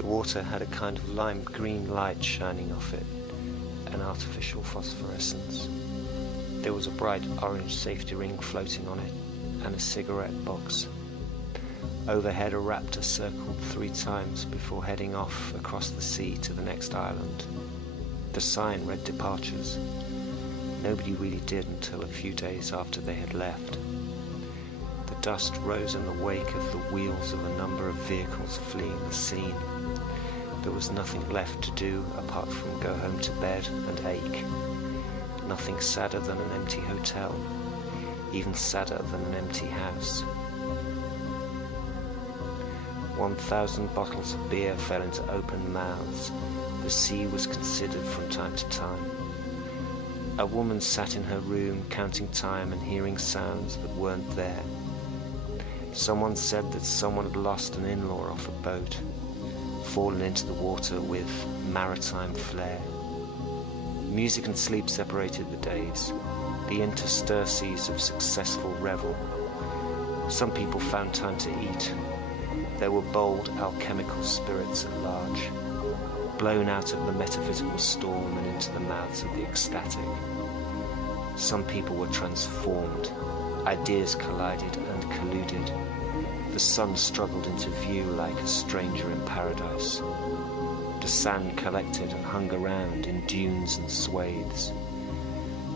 The water had a kind of lime green light shining off it, an artificial phosphorescence. There was a bright orange safety ring floating on it, and a cigarette box. Overhead, a raptor circled 3 times before heading off across the sea to the next island. The sign read departures. Nobody really did until a few days after they had left. The dust rose in the wake of the wheels of a number of vehicles fleeing the scene. There was nothing left to do apart from go home to bed and ache. Nothing sadder than an empty hotel, even sadder than an empty house. 1,000 bottles of beer fell into open mouths. The sea was considered from time to time. A woman sat in her room counting time and hearing sounds that weren't there. Someone said that someone had lost an in-law off a boat, fallen into the water with maritime flair. Music and sleep separated the days, the interstices of successful revel. Some people found time to eat. There were bold alchemical spirits at large, blown out of the metaphysical storm and into the mouths of the ecstatic. Some people were transformed, ideas collided and colluded. The sun struggled into view like a stranger in paradise. The sand collected and hung around in dunes and swathes.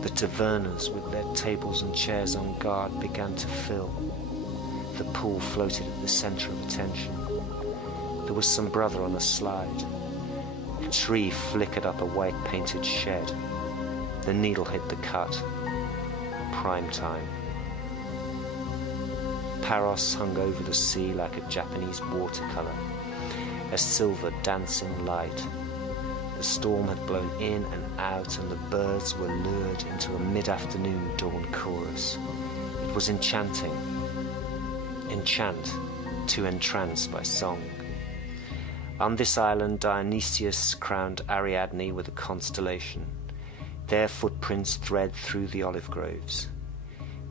The tavernas with their tables and chairs on guard began to fill. The pool floated at the centre of attention. There was some brother on a slide. A tree flickered up a white-painted shed. The needle hit the cut. Prime time. Paros hung over the sea like a Japanese watercolour, a silver dancing light. The storm had blown in and out, and the birds were lured into a mid-afternoon dawn chorus. It was enchanting. Enchant, to entrance by song. On this island, Dionysius crowned Ariadne with a constellation. Their footprints thread through the olive groves.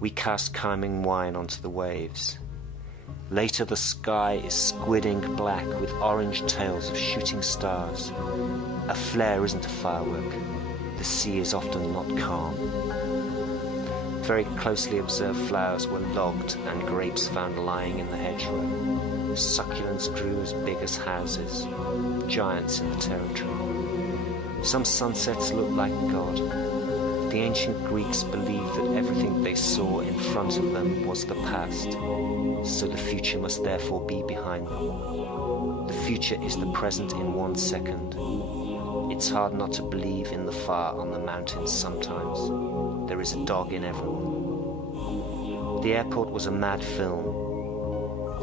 We cast calming wine onto the waves. Later, the sky is squid ink black with orange tails of shooting stars. A flare isn't a firework. The sea is often not calm. Very closely observed flowers were logged and grapes found lying in the hedgerow. Succulents grew as big as houses, giants in the territory. Some sunsets looked like God. The ancient Greeks believed that everything they saw in front of them was the past, so the future must therefore be behind them. The future is the present in 1 second. It's hard not to believe in the far on the mountains sometimes. There is a dog in everyone. The airport was a mad film.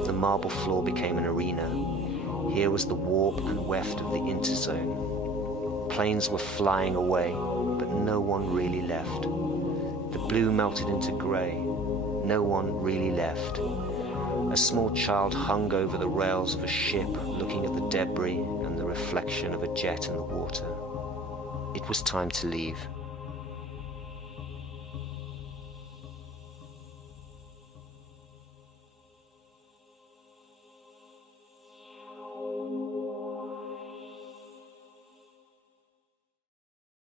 The marble floor became an arena. Here was the warp and weft of the interzone. Planes were flying away, but no one really left. The blue melted into grey. No one really left. A small child hung over the rails of a ship, looking at the debris and the reflection of a jet in the water. It was time to leave.